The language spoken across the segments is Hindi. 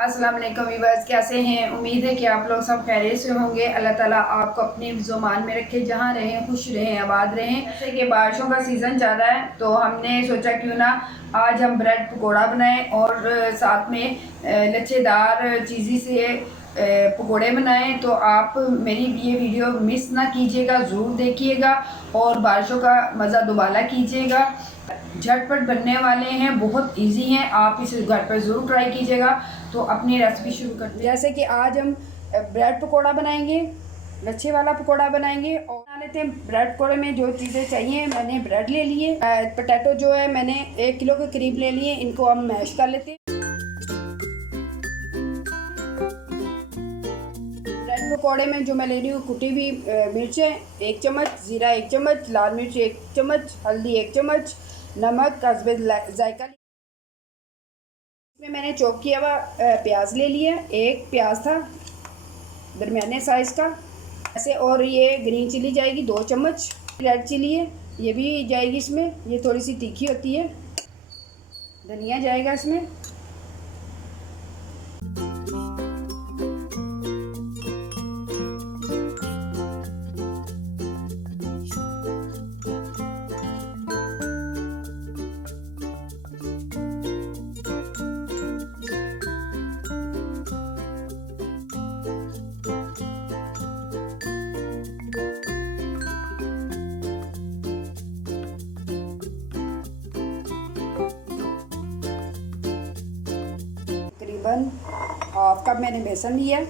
अस्सलाम वालेकुम वीवर्स, कैसे हैं। उम्मीद है कि आप लोग सब खैरियत से होंगे। अल्लाह ताला आपको अपने ज़ुमान में रखे, जहाँ रहें खुश रहें, आबाद रहें। जैसे कि बारिशों का सीज़न ज़्यादा है तो हमने सोचा क्यों ना आज हम ब्रेड पकौड़ा बनाएं और साथ में लच्छेदार चीज़ी से पकौड़े बनाएं। तो आप मेरी ये वीडियो मिस ना कीजिएगा, ज़रूर देखिएगा और बारिशों का मज़ा दोबारा कीजिएगा। झटपट बनने वाले हैं, बहुत इजी हैं, आप इसे घर पर ज़रूर ट्राई कीजिएगा। तो अपनी रेसिपी शुरू करते हैं। जैसे कि आज हम ब्रेड पकोड़ा बनाएंगे, लच्छे वाला पकोड़ा बनाएंगे। और बना लेते हैं। ब्रेड पकोड़े में जो चीज़ें चाहिए, मैंने ब्रेड ले लिए, पोटैटो जो है मैंने 1 किलो के करीब ले लिए, इनको हम मैश कर लेते हैं। ब्रेड पकोड़े में जो मैं ले रही हूँ, कुटी हुई मिर्चें 1 चम्मच, ज़ीरा 1 चम्मच, लाल मिर्च 1 चम्मच, हल्दी 1 चम्मच, नमक हस्बे जायका। इसमें मैंने चॉप किया हुआ प्याज ले लिया, एक प्याज था दरमियाने साइज़ का ऐसे। और ये ग्रीन चिली जाएगी 2 चम्मच, रेड चिली है ये भी जाएगी इसमें, ये थोड़ी सी तीखी होती है। धनिया जाएगा इसमें। तकरीबन हाफ कप मैंने बेसन लिया।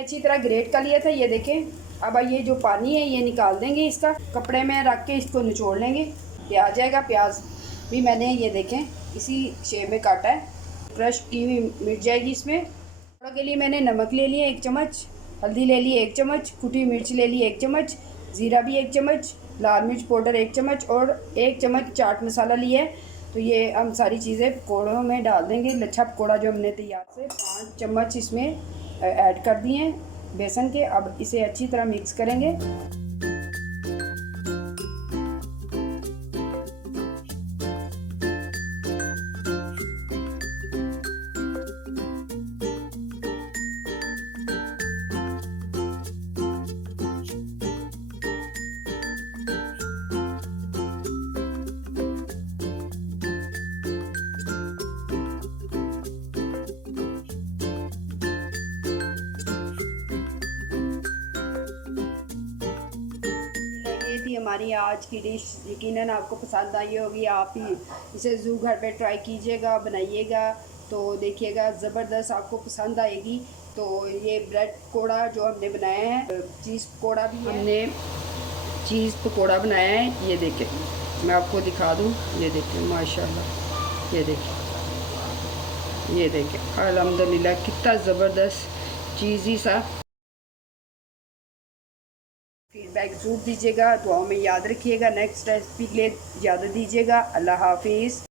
अच्छी तरह ग्रेट कर लिया था, ये देखें। अब ये जो पानी है ये निकाल देंगे, इसका कपड़े में रख के इसको निचोड़ लेंगे। ये आ जाएगा। प्याज भी मैंने ये देखें इसी शेप में काटा है। क्रश की हुई मिर्च जाएगी इसमें। थोड़ा के लिए मैंने नमक ले लिया 1 चम्मच, हल्दी ले ली 1 चम्मच, कुटी मिर्च ले ली 1 चम्मच, ज़ीरा भी 1 चम्मच, लाल मिर्च पाउडर 1 चम्मच और 1 चम्मच चाट मसाला लिया है। तो ये हम सारी चीज़ें पकौड़ों में डाल देंगे। लच्छा पकौड़ा जो हमने तैयार से 5 चम्मच इसमें ऐड कर दिए हैं बेसन के। अब इसे अच्छी तरह मिक्स करेंगे। हमारी आज की डिश यकीनन आपको पसंद आई होगी। आप ही इसे ज़रूर घर पे ट्राई कीजिएगा, बनाइएगा तो देखिएगा ज़बरदस्त आपको पसंद आएगी। तो ये ब्रेड पकौड़ा जो हमने बनाया है, चीज़ पकौड़ा भी है, हमने चीज़ पकौड़ा बनाया है। ये देखें, मैं आपको दिखा दूँ, ये देखें माशाल्लाह, ये देखें, ये देखें अल्हम्दुलिल्लाह कितना ज़बरदस्त चीज़ी सा। फीडबैक ज़रूर दीजिएगा, दुआओं में याद रखिएगा। नेक्स्ट रेसिपी के लिए इजाज़त दीजिएगा। अल्लाह हाफिज़।